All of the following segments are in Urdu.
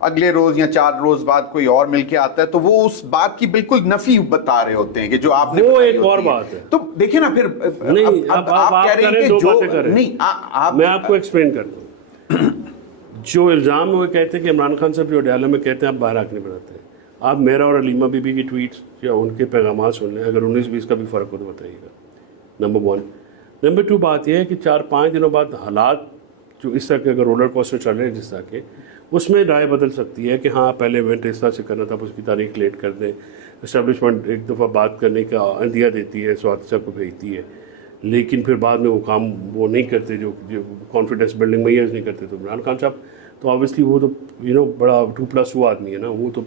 اگلے روز یا 4 روز بعد کوئی اور مل کے آتا ہے تو وہ اس بات کی بالکل نفی بتا رہے ہوتے ہیں کہ جو آپ نے وہ بتائی ایک اور ہوتی ہے. بات ہے. تو دیکھیں نا پھر نہیں اب آپ کہہ رہے ہیں کہ دو جو باتیں کر رہے ہیں. نہیں میں آپ کو ایکسپلین کرتا ہوں. جو الزام وہ کہتے ہیں کہ عمران خان صاحب جو اڈیالہ میں کہتے ہیں آپ باہر آ کے نہیں بناتے ہیں. آپ میرا اور علیمہ بی بی کی ٹویٹس یا ان کے پیغامات سن لیں, اگر 19-20 کا بھی فرق ہو تو بتائیے گا. نمبر 1. نمبر 2 بات یہ ہے کہ 4-5 دنوں بعد حالات جو اس طرح کے اگر رولر کوسٹر چل رہے ہیں جس طرح کے, اس میں رائے بدل سکتی ہے کہ ہاں پہلے ایونٹ اس طرح سے کرنا تھا, اس کی تاریخ لیٹ کر دیں. اسٹیبلشمنٹ ایک دفعہ بات کرنے کا عندیہ دیتی ہے, سوات صاحب کو بھیجتی ہے, لیکن پھر بعد میں وہ کام وہ نہیں کرتے جو کانفیڈنس بلڈنگ میئرز نہیں کرتے. تو عمران خان صاحب تو آبویسلی وہ تو بڑا 2+2 آدمی ہے نا, وہ تو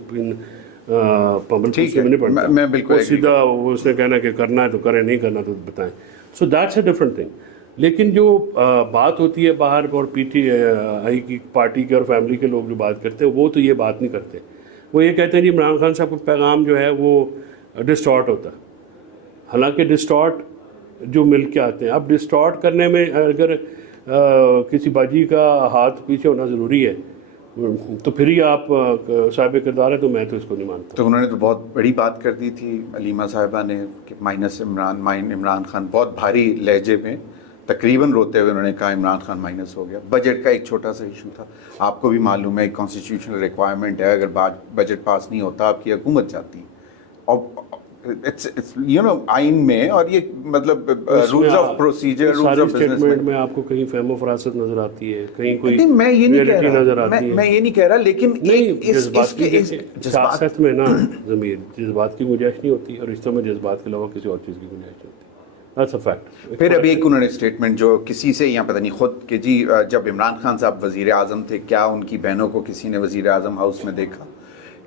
پبلک میں نہیں پڑھتا. میں بالکل سیدھا اس نے کہنا کہ کرنا ہے تو کریں, نہیں کرنا تو بتائیں. So that's a different thing. لیکن جو بات ہوتی ہے باہر اور پی ٹی آئی کی پارٹی کے اور فیملی کے لوگ جو بات کرتے ہیں, وہ تو یہ بات نہیں کرتے. وہ یہ کہتے ہیں جی عمران خان صاحب کا پیغام جو ہے وہ ڈسٹارٹ ہوتا ہے. حالانکہ ڈسٹارٹ جو مل کے آتے ہیں, اب ڈسٹارٹ کرنے میں اگر کسی باجی کا ہاتھ پیچھے ہونا ضروری ہے تو پھر ہی آپ صاحب کردار ہے, تو میں تو اس کو نہیں مانتا. تو انہوں نے تو بہت بڑی بات کر دی تھی علیمہ صاحبہ نے کہ مائنس عمران خان, بہت بھاری لہجے میں تقریباً روتے ہوئے انہوں نے کہا عمران خان مائنس ہو گیا. بجٹ کا ایک چھوٹا سا ایشو تھا, آپ کو بھی معلوم ہے ایک کانسٹیٹیوشنل ریکوائرمنٹ ہے, اگر بجٹ پاس نہیں ہوتا آپ کی حکومت جاتی. اور آئین میں, اور یہ مطلب rules of procedure, rules of business میں آپ کو کہیں فہم و فراست نظر آتی ہے, کہیں کوئی میں یہ نہیں کہہ نظر آتی رہا, ہے. میں یہ نہیں کہہ رہا, لیکن سیاست میں نا ضمیر جذبات کی گنجائش نہیں ہوتی, اور اس طرح میں جذبات کے علاوہ کسی اور چیز کی گنجائش نہیں ہوتی. That's a fact. پھر ابھی ایک انہوں نے اسٹیٹمنٹ جو کسی سے یا پتہ نہیں خود کہ جی جب عمران خان صاحب وزیر اعظم تھے کیا ان کی بہنوں کو کسی نے وزیر اعظم ہاؤس میں دیکھا,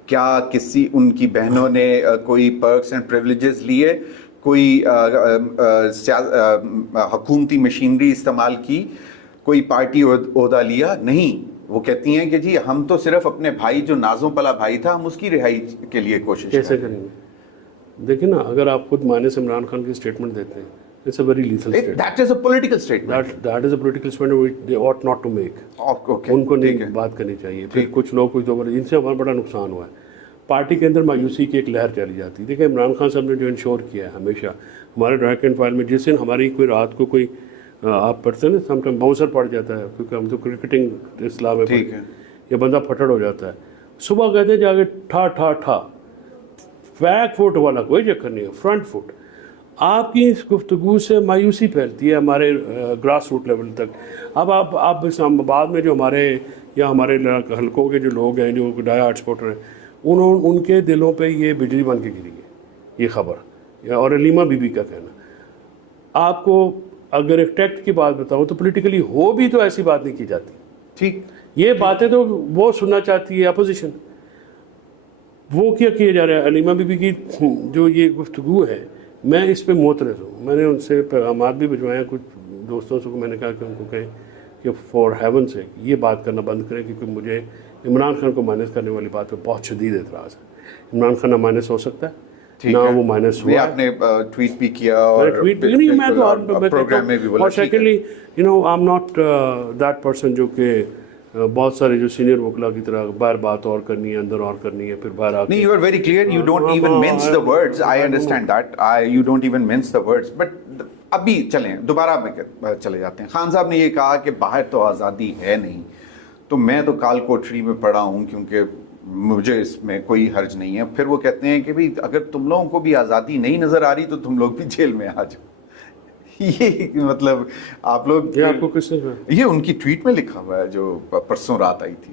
کیا کسی ان کی بہنوں نے کوئی پرکس اینڈ پریولیجز لیے, کوئی حکومتی مشینری استعمال کی, کوئی پارٹی عہدہ لیا؟ نہیں. وہ کہتی ہیں کہ جی ہم تو صرف اپنے بھائی جو نازوں پلا بھائی تھا ہم اس کی رہائی کے لیے کوشش کیسے کریں گے. دیکھیں نا, اگر آپ خود مائنس عمران خان کی اسٹیٹمنٹ دیتے ہیں, it's a very lethal statement. That is a political statement. That is a political statement which they ought not to make. Okay. ان کو نہیں بات کرنی چاہیے. پھر کچھ لوگ کچھ ان سے ہمارا بڑا نقصان ہوا ہے. پارٹی کے اندر مایوسی کی ایک لہر چلی جاتی ہے. دیکھیں عمران خان صاحب نے جو انشور کیا ہے ہمیشہ ہمارے ڈرائیو اینڈ فائل میں, جس دن ہماری کوئی رات کو کوئی آپ پڑھتے ہیں نا سم ٹائم باؤنسر پڑ جاتا ہے, کیونکہ ہم تو کرکٹنگ اصطلاح میں پڑھتے ہیں, یا بندہ پھٹڑ ہو جاتا ہے, صبح کہتے ہیں جا کے ٹھا ٹھا ٹھا, بیک فٹ والا کوئی چکر نہیں ہے, فرنٹ فٹ. آپ کی اس گفتگو سے مایوسی پھیلتی ہے ہمارے گراس روٹ لیول تک. اب آپ اسلام آباد میں جو ہمارے یا ہمارے حلقوں کے جو لوگ ہیں جو ڈایا ہاٹ سپورٹر ہیں, ان کے دلوں پہ یہ بجلی بن کے گری ہے یہ خبر, اور علیمہ بی بی کا کہنا. آپ کو اگر ایک ٹیکٹ کی بات بتاؤں تو پولیٹیکلی ہو بھی تو ایسی بات نہیں کی جاتی. ٹھیک, یہ باتیں تو وہ سننا چاہتی ہے اپوزیشن. وہ کیا کیا جا رہا ہے. علیمہ بی بی کی جو یہ گفتگو ہے, میں اس پہ معترض ہوں. میں نے ان سے پیغامات بھی بھجوائے ہیں کچھ دوستوں سے, میں نے کہا کہ ان کو کہیں کہ فار ہیون سے یہ بات کرنا بند کریں, کیونکہ مجھے عمران خان کو مائنس کرنے والی بات پہ بہت شدید اعتراض ہے. عمران خان نہ مائنس ہو سکتا ہے نہ وہ مائنس ہوا. آپ نے ٹویٹ بھی کیا اور پروگرام میں بھی بولا. اور secondly I am not that person جو کہ بہت سارے جو سینئر وکلا کی طرح باہر بات اور کرنی ہے, اندر اور کرنی ہے, پھر باہر آ کے. نہیں, you are very clear, you don't even mince the words. I understand that. You don't even mince the words. But ابھی چلیں دوبارہ میں چلے جاتے ہیں. خان صاحب نے یہ کہا کہ باہر تو آزادی ہے نہیں, تو میں تو کال کوٹری میں پڑا ہوں کیونکہ مجھے اس میں کوئی حرج نہیں ہے. پھر وہ کہتے ہیں کہ بھئی اگر تم لوگوں کو بھی آزادی نہیں نظر آ رہی تو تم لوگ بھی جیل میں آ جاؤ. یہ مطلب آپ لوگ, یہ آپ کو کس نے کہا؟ یہ ان کی ٹویٹ میں لکھا ہوا ہے جو پرسوں رات آئی تھی.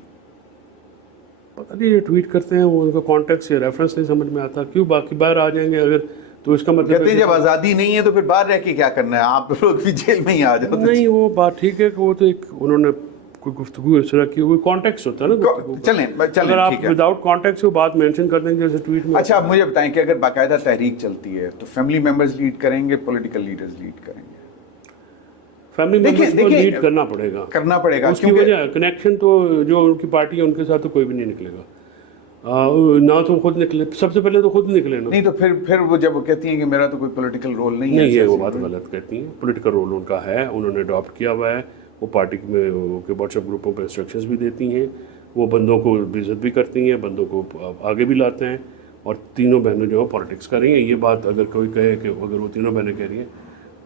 پتہ نہیں یہ ٹویٹ کرتے ہیں, وہ ان کا کانٹیکٹ یا ریفرنس نہیں سمجھ میں آتا. کیوں باقی باہر آ جائیں گے اگر, تو اس کا مطلب کہتے ہیں جب آزادی نہیں ہے تو پھر باہر رہ کے کیا کرنا ہے, آپ لوگ بھی جیل میں ہی آ جاؤ. نہیں, وہ بات ٹھیک ہے کہ وہ تو ایک انہوں نے کوئی گفتگو اس طرح کی, کوئی کانٹیکٹ ہوتا ہے نا. چلیں اگر آپ وداؤٹ کانٹیکٹ وہ بات مینشن کر دیں گے جیسے ٹویٹ میں. اچھا, آپ مجھے بتائیں کہ اگر باقاعدہ تحریک چلتی ہے تو فیملی ممبرز لیڈ کریں گے, پولیٹیکل لیڈرز لیڈ کریں گے؟ فیملی ممبرز کو لیڈ کرنا پڑے گا. اس کی وجہ کنیکشن تو جو ان کی پارٹی ہے ان کے ساتھ تو کوئی بھی نہیں نکلے گا, نہ تو خود نکلے, سب سے پہلے تو خود نکلے نا. نہیں تو پھر وہ جب وہ کہتی ہیں کہ میرا تو کوئی پولیٹیکل رول نہیں ہے. نہیں, یہ وہ بات غلط کہتی ہیں. پولیٹیکل رول ان کا ہے, انہوں نے اڈاپٹ کیا ہوا ہے. وہ پارٹی میں کے واٹس ایپ گروپوں پہ انسٹرکشنز بھی دیتی ہیں, وہ بندوں کو عزت بھی کرتی ہیں, بندوں کو آگے بھی لاتے ہیں, اور تینوں بہنیں جو ہے پالیٹکس کر رہی ہیں. یہ بات اگر کوئی کہے کہ اگر وہ تینوں بہنیں کہہ رہی ہیں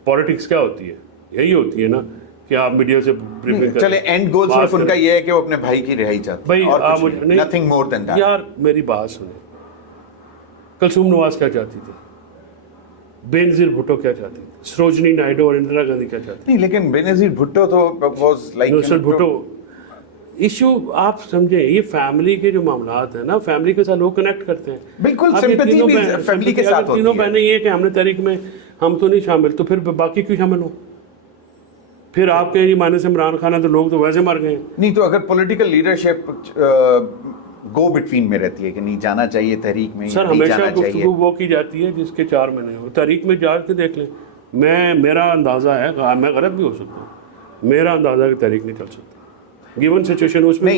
پالیٹکس کیا ہوتی ہے, یہی ہوتی ہے نا کہ آپ میڈیا سے بریفنگ کریں. چلے اینڈ گول صرف ان کا یہ ہے کہ وہ اپنے بھائی کی رہائی چاہتے ہیں, اور کچھ نہیں, نتھنگ مور دین دیٹ. یار میری بات سنیں, کلثوم نواز کیا چاہتی تھی, بینظیر بھٹو کیا چاہتی تھی, سروجنی نائیڈو اور اندرا گاندھی کیا چاہتی نہیں, لیکن بینظیر بھٹو تو واز تھی, لائک نصرت بھٹو. ایشو آپ سمجھیں, یہ فیملی کے جو معاملات ہیں نا, فیملی کے ساتھ لوگ کنیکٹ کرتے ہیں. بالکل اب یہ سمپتھی تینوں بھی فیملی کے ساتھ ہوتی تینوں ہے. بہنیں یہ کہ ہم نے تحریک میں ہم تو نہیں شامل, تو پھر باقی کیوں شامل ہوں؟ پھر آپ کہیں جی مانے سے عمران خان ہے تو لوگ تو ویسے مر گئے. نہیں تو اگر پولیٹیکل لیڈرشپ گو بٹوین میں رہتی ہے کہ نہیں جانا چاہیے تحریک میں, سر نہیں ہمیشہ جانا چاہیے, گفتگو وہ کی جاتی ہے جس کے 4 مہینے ہو. تحریک میں جا کے دیکھ لیں, میرا اندازہ ہے, میں غلط بھی ہو سکتا ہوں, میرا اندازہ ہے کہ تحریک نہیں چل سکتی گیون سچویشن. اس میں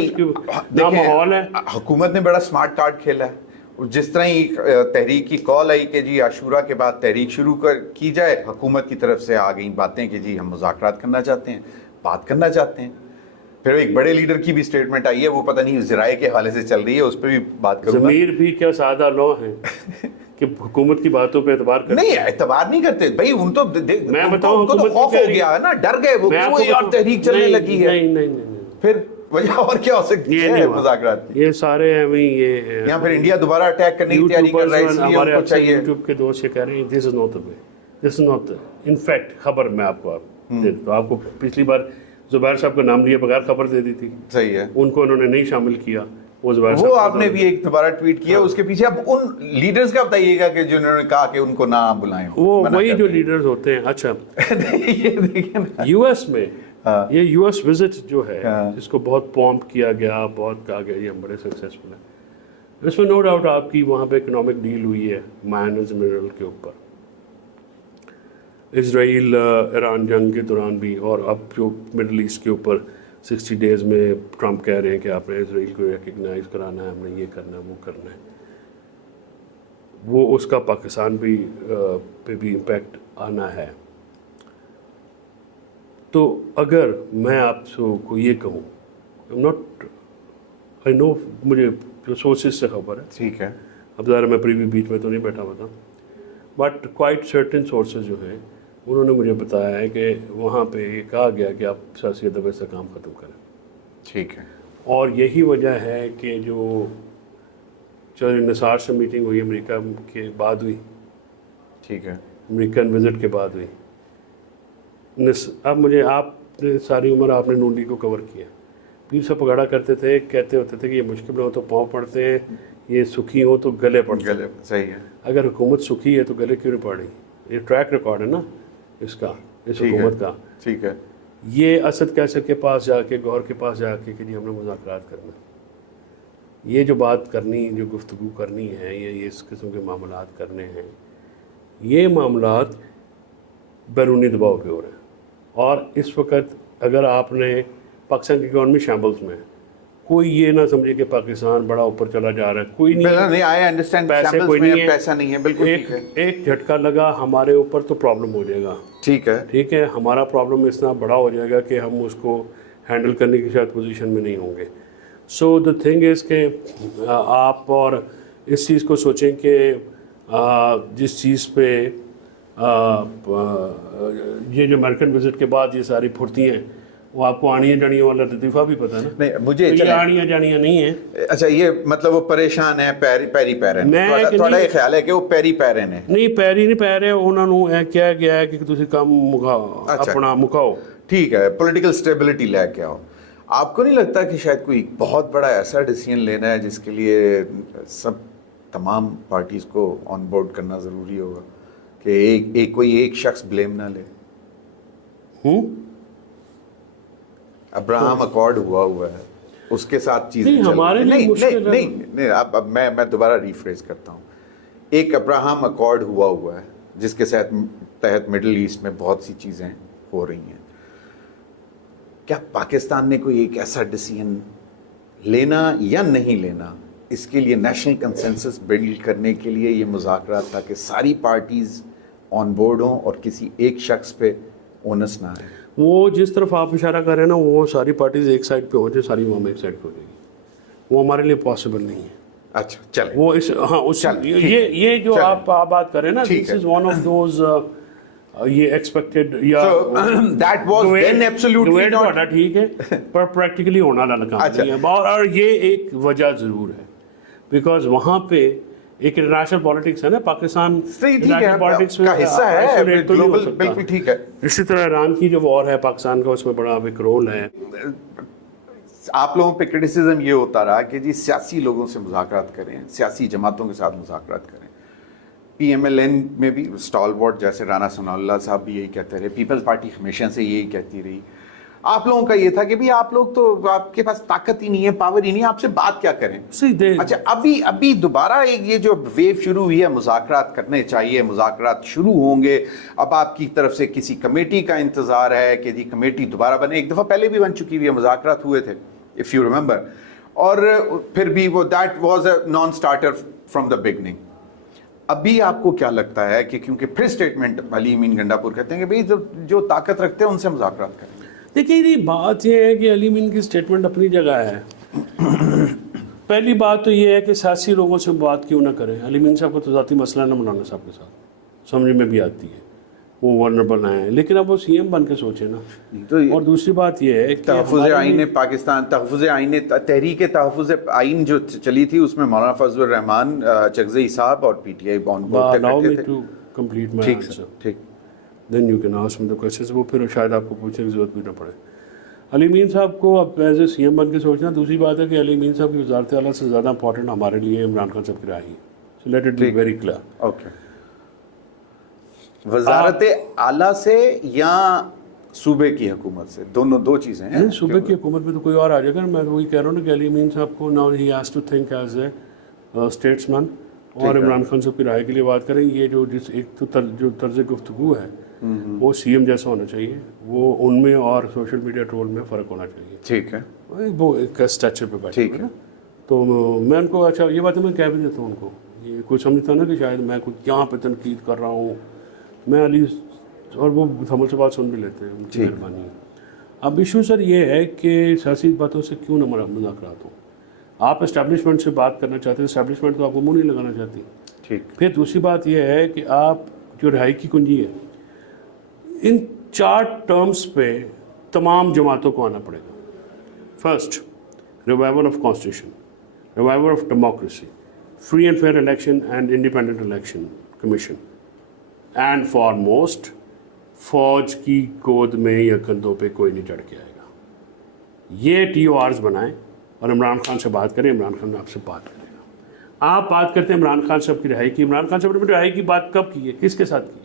نہ ماحول ہے. حکومت نے بڑا سمارٹ کارڈ کھیلا ہے. جس طرح ہی تحریک کی کال آئی کہ جی عاشورہ کے بعد تحریک شروع کی جائے, حکومت کی طرف سے آ گئی باتیں کہ جی ہم مذاکرات کرنا چاہتے ہیں, بات کرنا چاہتے ہیں. پھر ایک بڑے لیڈر کی بھی سٹیٹمنٹ آئی ہے, وہ پتہ نہیں ذرائع کے حوالے سے چل رہی ہے, اس پہ بھی بات کروں گا. ضمیر بھی کیا سادہ لو ہیں کہ حکومت کی باتوں پہ اعتبار کرتے نہیں, اعتبار نہیں کرتے بھائی. ان تو میں بتاؤں, ان کو تو خوف ہو گیا ہے نا, ڈر گئے وہ, یار تحریک چلنے لگی ہے. نہیں, پھر وجہ اور کیا ہو سکتی ہے مذاکرات کی؟ یہ سارے یہ یہاں پھر انڈیا دوبارہ اٹیک کرنے کی تیاری کر رہا ہے, اس لیے ان کو چاہیے. یوٹیوب کے دوست یہ کہہ رہے ہیں this is not the way, this is not. In fact خبر میں آپ کو دے دیتا ہوں. آپ کو پچھلی بار زبیر صاحب کا نام لیے بغیر خبر دے دی تھی, صحیح ہے, ان کو انہوں نے نہیں شامل کیا. وہ آپ نے بھی ایک دوبارہ ٹویٹ کیا, اس کے پیچھے اب ان لیڈرز کا بتائیے گا کہ جنہوں نے کہا کہ ان کو نہ بلائیں, وہ وہی جو لیڈرز ہوتے ہیں. اچھا یہ دیکھیں نا, یو ایس میں یہ یو ایس وزٹ جو ہے اس کو بہت پومپ کیا گیا, بہت کہا گیا یہ ہم بڑے سکسیسفل ہیں. اس میں نو ڈاؤٹ آپ کی وہاں پہ اکنامک ڈیل ہوئی ہے مائنز منرل کے اوپر. اسرائیل ایران جنگ کے دوران بھی, اور اب جو مڈل ایسٹ کے اوپر 60 ڈیز میں ٹرمپ کہہ رہے ہیں کہ آپ نے اسرائیل کو ریکگنائز کرانا ہے, ہم نے یہ کرنا ہے, وہ کرنا ہے. وہ اس کا پاکستان بھی پہ بھی امپیکٹ آنا ہے. تو اگر میں آپ کو یہ کہوں, ناٹ آئی نو, مجھے جو سورسز سے خبر ہے, ٹھیک ہے, اب ذرا میں پریوی بیچ میں تو نہیں بیٹھا ہوا تھا, بٹ کوائٹ سرٹن سورسز جو ہیں انہوں نے مجھے بتایا ہے کہ وہاں پہ یہ کہا گیا کہ آپ سیاسی ادب سے کام ختم کریں. ٹھیک ہے. اور یہی وجہ ہے کہ جو چودھری نثار سے میٹنگ ہوئی امریکہ کے بعد ہوئی, ٹھیک ہے, امریکن وزٹ کے بعد ہوئی. اب مجھے, آپ نے ساری عمر آپ نے نون لیگ کو کور کیا, پیر سے پگاڑا کرتے تھے, کہتے ہوتے تھے کہ یہ مشکل ہو تو پاؤں پڑتے ہیں, یہ سکھی ہو تو گلے پڑتے ہیں. صحیح ہے. اگر حکومت سکھی ہے تو گلے کیوں نہیں پڑ رہی؟ یہ ٹریک ریکارڈ ہے نا اس کا, اس حکومت کا. ٹھیک ہے. یہ اسد کیسر کے پاس جا کے, گور کے پاس جا کے کہ جی ہم نے مذاکرات کرنا, یہ جو بات کرنی, جو گفتگو کرنی ہے, یہ اس قسم کے معاملات کرنے ہیں, یہ معاملات بیرونی دباؤ پہ ہو رہے ہیں. اور اس وقت اگر آپ نے پاکستان کی اکانومی شیمبلز میں, کوئی یہ نہ سمجھے کہ پاکستان بڑا اوپر چلا جا رہا ہے, کوئی نہیں, پیسے کوئی نہیں ہے, پیسہ نہیں ہے, بالکل ٹھیک ہے. ایک جھٹکا لگا ہمارے اوپر تو پرابلم ہو جائے گا. ٹھیک ہے, ٹھیک ہے, ہمارا پرابلم اتنا بڑا ہو جائے گا کہ ہم اس کو ہینڈل کرنے کی شاید پوزیشن میں نہیں ہوں گے. سو دا تھنگ از کہ آپ اور اس چیز کو سوچیں کہ جس چیز پہ یہ جو امریکن وزٹ کے بعد یہ ساری پھرتی ہیں, وہ آپ کو آنیاں جانیاں والا لطیفہ بھی پتہ ہے نا. نہیں مجھے یہ آنیاں جانیاں نہیں ہیں. اچھا, یہ مطلب وہ پریشان ہے, پیری پیرن, تھوڑا یہ خیال ہے کہ وہ پیری پیرن ہے. نہیں, پیری نہیں پیر ہے, انہوں نے کیا گیا ہے کہ تسی کام اپنا مکاؤ. ٹھیک ہے, پولیٹیکل سٹیبلٹی لے کے آؤ. آپ کو نہیں لگتا کہ شاید کوئی بہت بڑا ایسا ڈیسیژن لینا ہے جس کے لیے سب تمام پارٹیز کو آن بورڈ کرنا ضروری ہوگا, کہ کوئی ایک شخص بلیم نہ لے؟ ابراہم اکارڈ ہوا ہے, اس کے ساتھ چیزیں نہیں, اب میں دوبارہ ریفریز کرتا ہوں. ایک ابراہم اکارڈ ہوا ہے جس کے تحت مڈل ایسٹ میں بہت سی چیزیں ہو رہی ہیں. کیا پاکستان نے کوئی ایک ایسا ڈیسیژن لینا یا نہیں لینا, اس کے لیے نیشنل کنسنسس بلڈ کرنے کے لیے یہ مذاکرات, تاکہ ساری پارٹیز آن بورڈ ہوں اور کسی ایک شخص پہ اونس نہ ہے؟ وہ جس طرف آپ اشارہ کر رہے ہیں نا, وہ ساری پارٹیز ایک سائڈ پہ ہو جائے, ساری عوام ایک سائڈ پہ ہو جائے گی. وہ ہمارے لیے پاسبل نہیں ہے. اچھا چلیں وہ اس ہاں اس یہ جو آپ بات کر رہے ہیں نا, دس از ون آف دوز یہ ایکسپیکٹڈ یا that was then absolutely not. ٹھیک ہے, پر پریکٹیکلی ہونا والا کام نہیں ہے. اور یہ ایک وجہ ضرور ہے, بیکاز وہاں پہ ایک انٹرنیشنل پالیٹکس ہے نا, پاکستان پالیٹکس کا حصہ ہے, گلوبل, بالکل ٹھیک ہے. اسی طرح ایران کی جو وار ہے پاکستان کا, اس میں بڑا ایک رول ہے. آپ لوگوں پہ کرٹیسزم یہ ہوتا رہا کہ جی سیاسی لوگوں سے مذاکرات کریں, سیاسی جماعتوں کے ساتھ مذاکرات کریں. پی ایم ایل این میں بھی اسٹال بورڈ جیسے رانا ثناء اللہ صاحب بھی یہی کہتے رہے, پیپلز پارٹی ہمیشہ سے یہی کہتی رہی. آپ لوگوں کا یہ تھا کہ بھی آپ لوگ تو, آپ کے پاس طاقت ہی نہیں ہے, پاور ہی نہیں ہے, آپ سے بات کیا کریں. اچھا ابھی دوبارہ ایک یہ جو ویو شروع ہوئی ہے, مذاکرات کرنے چاہیے, مذاکرات شروع ہوں گے. اب آپ کی طرف سے کسی کمیٹی کا انتظار ہے کہ جی کمیٹی دوبارہ بنے. ایک دفعہ پہلے بھی بن چکی ہوئی ہے, مذاکرات ہوئے تھے if you remember, اور پھر بھی وہ that was a non-starter from the beginning. ابھی آپ کو کیا لگتا ہے کہ کیونکہ پھر اسٹیٹمنٹ علی امین گنڈا پور کہتے ہیں کہ بھئی جو طاقت رکھتے ہیں ان سے مذاکرات کریں. دیکھیے یہ بات یہ ہے کہ علی امین کی اسٹیٹمنٹ اپنی جگہ ہے. پہلی بات تو یہ ہے کہ سیاسی لوگوں سے بات کیوں نہ کریں. علی امین صاحب کو تو ذاتی مسئلہ نہ مولانا صاحب کے ساتھ, سمجھ میں بھی آتی ہے, وہ ورنربل ہیں, لیکن اب وہ سی ایم بن کے سوچے نا. اور دوسری بات یہ ہے کہ تحفظ آئین پاکستان, تحفظ آئین, تحریک تحفظ آئین جو چلی تھی اس میں مولانا فضل الرحمان چغزئی صاحب اور پی ٹی آئی بون بورڈ تھے. ٹھیک, then you can ask me the questions. وہ پھر شاید آپ کو پوچھنے کی ضرورت بھی نہ پڑے. علی امین صاحب کو اب ایز اے سی ایم بن کے سوچنا. دوسری بات ہے کہ علی امین صاحب کی وزارت اعلیٰ سے زیادہ امپورٹنٹ ہمارے لیے عمران خان صاحب کی رہائی ہے. So let it be very clear. Okay, وزارت اعلیٰ سے یا صوبے کی حکومت سے, دونوں دو چیزیں ہیں. صوبے کی حکومت میں تو کوئی اور آ جائے گا. میں وہی کہہ رہا ہوں نا کہ علی امین صاحب کو now he has to think as a statesman, اور عمران خان صاحب کی رائے کے لیے بات کریں. یہ جو ایک تو جو طرز گفتگو ہے وہ سی ایم جیسا ہونا چاہیے, وہ ان میں اور سوشل میڈیا ٹرول میں فرق ہونا چاہیے. ٹھیک ہے, وہ ایک اسٹیچر پہ بیٹھے نا. تو میں ان کو, اچھا یہ باتیں میں کہہ بھی دیتا ہوں ان کو. یہ کوئی سمجھتا نا کہ شاید میں کچھ یہاں پہ تنقید کر رہا ہوں, میں علی, اور وہ ہم سے بات سن بھی لیتے ہیں, ان کی مہربانی ہے. اب ایشو سر یہ ہے کہ سیاسی باتوں سے کیوں نہ مذاکرات ہوں. آپ اسٹیبلشمنٹ سے بات کرنا چاہتے ہیں, اسٹیبلشمنٹ تو آپ کو منہ نہیں لگانا چاہتی. ٹھیک. پھر دوسری بات یہ ہے کہ آپ جو رہائی کی کنجی ہے, ان 4 ٹرمز پہ تمام جماعتوں کو آنا پڑے گا. First, revival of constitution, revival of democracy, free and fair election and independent election commission, and foremost, فوج کی گود میں یا کندھوں پہ کوئی نہیں چڑھ کے آئے گا. یہ ٹی او آرز بنائیں اور عمران خان سے بات کریں. عمران خان آپ سے بات کرے گا. آپ بات کرتے ہیں عمران خان صاحب کی رہائی کی. عمران خان صاحب نے رہائی کی بات کب کی ہے, کس کے ساتھ کی ہے؟